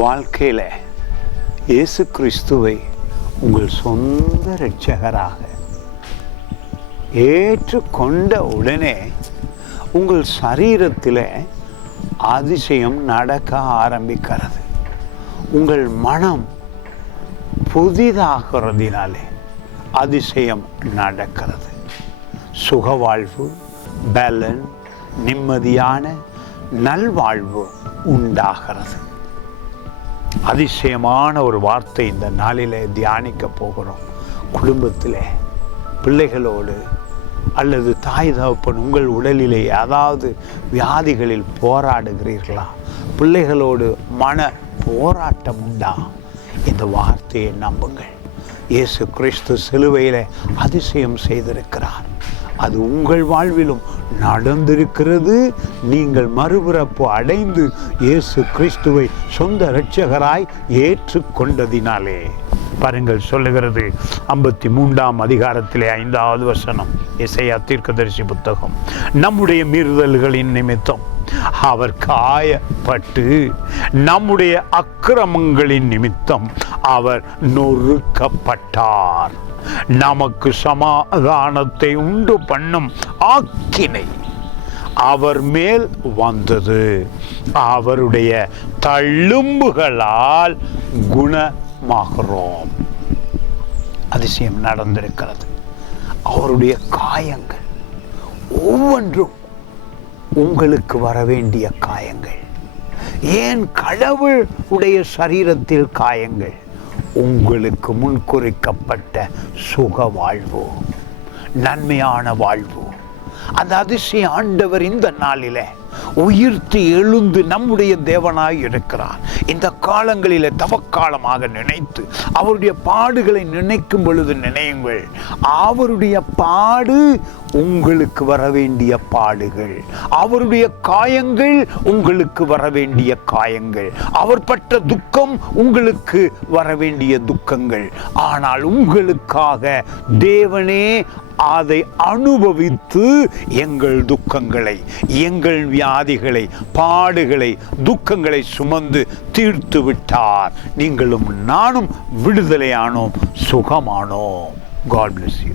வாழ்க்கையில் இயேசு கிறிஸ்துவை உங்கள் சொந்த இரட்சகராக ஏற்றுக்கொண்ட உடனே உங்கள் சரீரத்தில் அதிசயம் நடக்க ஆரம்பிக்கிறது. உங்கள் மனம் புதிதாகிறதினாலே அதிசயம் நடக்கிறது. சுகவாழ்வு, பலன், நிம்மதியான நல்வாழ்வு உண்டாகிறது. அதிசயமான ஒரு வார்த்தை இந்த நாளில் தியானிக்க போகிறோம். குடும்பத்தில் பிள்ளைகளோடு அல்லது தாய் தகப்பன் உங்கள் உடலிலே ஏதாவது வியாதிகளில் போராடுகிறீர்களா? பிள்ளைகளோடு மன போராட்டம் உண்டா? இந்த வார்த்தையை நம்புங்கள். இயேசு கிறிஸ்து சிலுவையில் அதிசயம் செய்திருக்கிறார். அது உங்கள் வாழ்விலும் நடந்திருக்கிறது. நீங்கள் மறுபிறப்பு அடைந்து இயேசு கிறிஸ்துவை சொந்த இரட்சகராய் ஏற்றுக்கொண்டதினாலே. பாருங்கள், சொல்லுகிறது 53ஆம் அதிகாரத்திலே 5வது வசனம், எசையா தீர்க்கதரிசி புத்தகம். நம்முடைய மீறுதல்களின் நிமித்தம் அவர் காயப்பட்டு, நம்முடைய அக்கிரமங்களின் நிமித்தம் அவர் நொறுக்கப்பட்டார். நமக்கு சமாதானத்தை உண்டு பண்ணும் ஆக்கினை அவர் மேல் வந்தது. அவருடைய தழும்புகளால் குணமாகிறோம். அதிசயம் நடந்திருக்கிறது. அவருடைய காயங்கள் ஒவ்வொன்றும் உங்களுக்கு வர வேண்டிய காயங்கள். ஏன் கடவுள் உடைய சரீரத்தில் காயங்கள்? உங்களுக்கு முன்குறிக்கப்பட்ட சுக வாழ்வு, நன்மையான வாழ்வு. அந்த அதிசய ஆண்டவர் இந்த நாளில உயிர்த்து எழுந்து நம்முடைய தேவனாய் இருக்கிறார். இந்த காலங்களிலே தவக்காலமாக நினைத்து அவருடைய பாடுகளை நினைக்கும் பொழுது நினையுங்கள், அவருடைய பாடு உங்களுக்கு வர வேண்டிய பாடுகள், அவருடைய காயங்கள் உங்களுக்கு வர வேண்டிய காயங்கள், அவர் பட்ட துக்கம் உங்களுக்கு வர வேண்டிய துக்கங்கள். ஆனால் உங்களுக்காக தேவனே அதை அனுபவித்து எங்கள் துக்கங்களை, எங்கள் வியாதிகளை, பாடுகளை, துக்கங்களை சுமந்து தீர்த்து விட்டார். நீங்களும் நானும் விடுதலையானோம், சுகமானோம். God bless you.